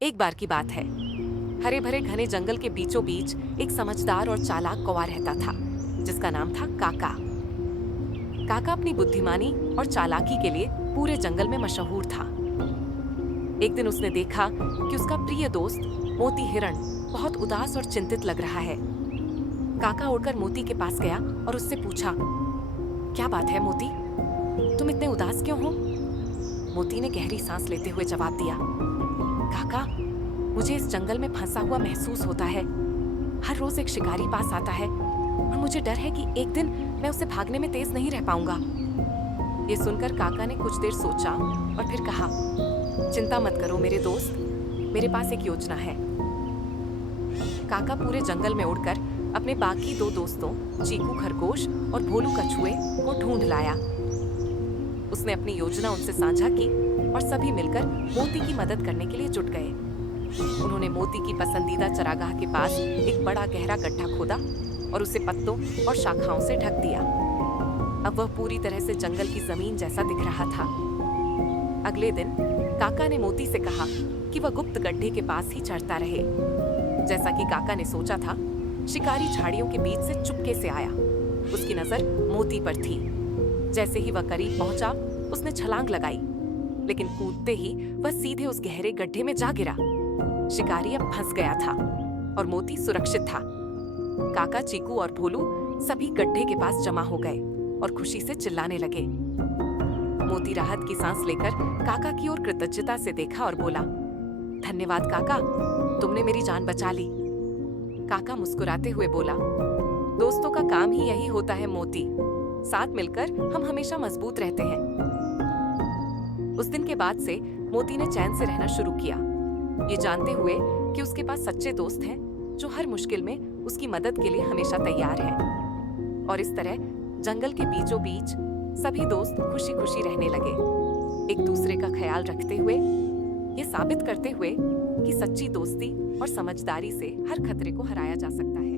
एक बार की बात है। हरे भरे घने जंगल के बीचों बीच एक समझदार और चालाक कौवा रहता था, जिसका नाम था काका। काका अपनी बुद्धिमानी और चालाकी के लिए पूरे जंगल में मशहूर था। एक दिन उसने देखा कि उसका प्रिय दोस्त मोती हिरण बहुत उदास और चिंतित लग रहा है। काका उड़कर मोती के पास गया और उससे पूछा, क्या बात है मोती, तुम इतने उदास क्यों हो? मोती ने गहरी सांस लेते हुए जवाब दिया, काका, मुझे इस जंगल में फंसा हुआ महसूस होता है। हर रोज एक शिकारी पास आता है और मुझे डर है कि एक दिन मैं उससे भागने में तेज नहीं रह पाऊंगा। ये सुनकर काका ने कुछ देर सोचा और फिर कहा, चिंता मत करो मेरे दोस्त, मेरे पास एक योजना है। काका पूरे जंगल में उड़कर अपने बाकी दो दोस्तों चीकू खरगोश और भोलू कछुए को ढूंढ लाया। उसने अपनी योजना उनसे साझा की और सभी मिलकर मोती की मदद करने के लिए जुट गए। उन्होंने मोती की पसंदीदा चरागाह के पास एक बड़ा गहरा गड्ढा खोदा और उसे पत्तों और शाखाओं से ढक दिया। अब वह पूरी तरह से जंगल की जमीन जैसा दिख रहा था। अगले दिन काका ने मोती से कहा कि वह गुप्त गड्ढे के पास ही चढ़ता रहे। जैसा कि काका ने सोचा था, शिकारी झाड़ियों के बीच से चुपके से आया। उसकी नजर मोती पर थी। जैसे ही वह करीब पहुंचा, उसने छलांग लगाई, लेकिन कूदते ही वह सीधे उस गहरे गड्ढे में जा गिरा। शिकारी अब फंस गया था और मोती सुरक्षित था। काका, चीकू और भोलू सभी गड्ढे के पास जमा हो गए और खुशी से चिल्लाने लगे। मोती राहत की सांस लेकर काका की ओर कृतज्ञता से देखा और बोला, धन्यवाद काका, तुमने मेरी जान बचा ली। काका मुस्कुराते हुए बोला, दोस्तों का काम ही यही होता है मोती, साथ मिलकर हम हमेशा मजबूत रहते हैं। उस दिन के बाद से मोती ने चैन से रहना शुरू किया, ये जानते हुए कि उसके पास सच्चे दोस्त हैं जो हर मुश्किल में उसकी मदद के लिए हमेशा तैयार हैं। और इस तरह जंगल के बीचों बीच सभी दोस्त खुशी खुशी रहने लगे, एक दूसरे का ख्याल रखते हुए, ये साबित करते हुए कि सच्ची दोस्ती और समझदारी से हर खतरे को हराया जा सकता है।